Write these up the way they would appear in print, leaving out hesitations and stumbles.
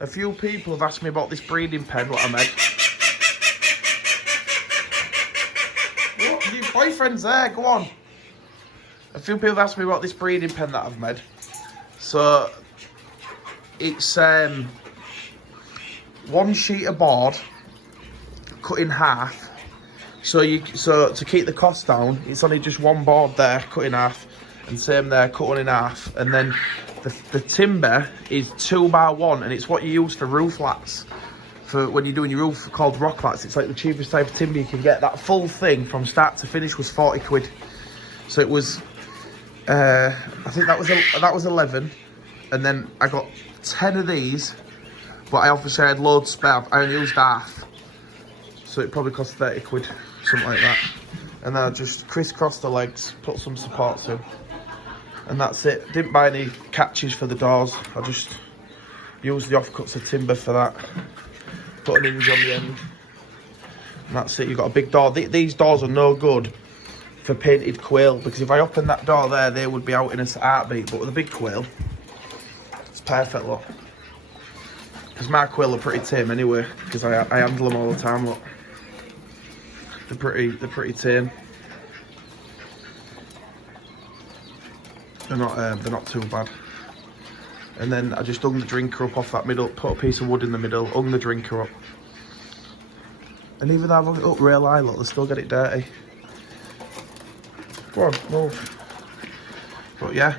A few people have asked me about this breeding pen, what I made. What? Your boyfriend's there, go on. A few people have asked me about this breeding pen that I've made. So, it's one sheet of board cut in half. So to keep the cost down, it's only just one board there cut in half, and same there cut one in half. And then the timber is 2x1, and it's what you use for roof lats. For when you're doing your roof, called rock lats. It's like the cheapest type of timber you can get. That full thing from start to finish was 40 quid. So it was, I think that was 11, and then I got 10 of these, but I obviously had loads spare. I only used half, so it probably cost 30 quid, something like that. And then I just crisscrossed the legs, put some supports in, and that's it. Didn't buy any catches for the doors. I just used the offcuts of timber for that. Put an hinge on the end, and that's it. You've got a big door. These doors are no good for painted quail, because if I open that door there, they would be out in a heartbeat. But with a big quail, it's perfect, look. Because my quail are pretty tame anyway, because I handle them all the time, look. They're pretty tame. They're not too bad. And then I just hung the drinker up off that middle, put a piece of wood in the middle, hung the drinker up. And even though I've hung it up real high, look, they still get it dirty. Go on, move. But yeah.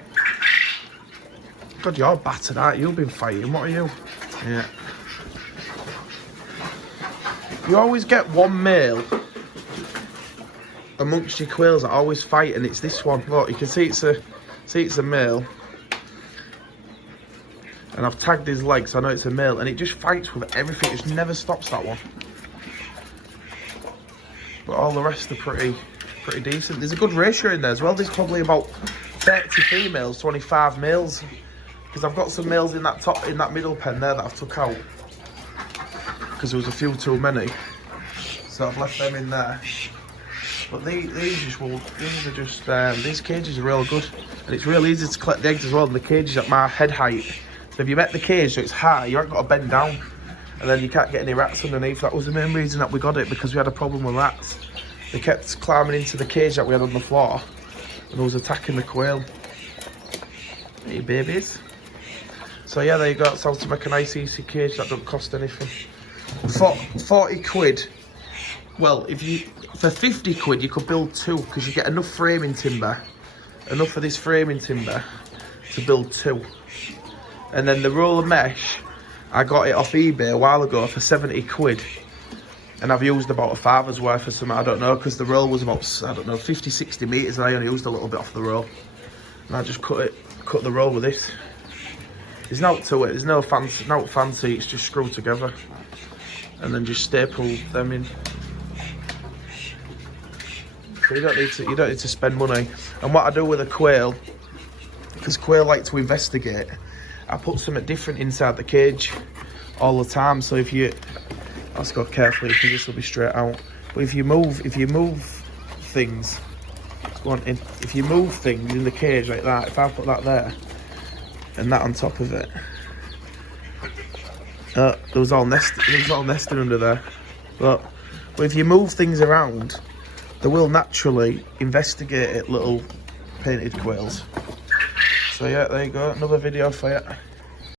God, you're battered, aren't you? You've been fighting, what are you? Yeah. You always get one male amongst your quails that always fight, and it's this one. Look, you can see it's a male. And I've tagged his legs, so I know it's a male, and it just fights with everything. It just never stops, that one. But all the rest are pretty decent. There's a good ratio in there as well. There's probably about 30 females, 25 males. Because I've got some males in that middle pen there that I've took out. Because there was a few too many. So I've left them in there. But these cages are real good. And it's real easy to collect the eggs as well. And the cage is at my head height. So if you met the cage so it's high, you haven't got to bend down. And then you can't get any rats underneath. That was the main reason that we got it, because we had a problem with rats. They kept climbing into the cage that we had on the floor, and they was attacking the quail. Hey babies. So yeah, there you go. That's how to make a nice easy cage that don't cost anything. For 40 quid, well, for 50 quid you could build two, because you get enough framing timber, enough of this framing timber to build two. And then the roll of mesh, I got it off eBay a while ago for 70 quid. And I've used about a fiver's worth or something, I don't know, because the roll was about, I don't know, 50, 60 metres, and I only used a little bit off the roll. And I just cut the roll with this. There's no to it, there's no fancy, it's just screwed together. And then just staple them in. So you don't need to spend money. And what I do with a quail, because quail like to investigate, I put something different inside the cage all the time. So if you, let's go carefully because this will be straight out. But if you move things, if you move things in the cage like that, if I put that there and that on top of it, there was all nesting under there. But if you move things around, they will naturally investigate it, little painted quails. So yeah, there you go, another video for you.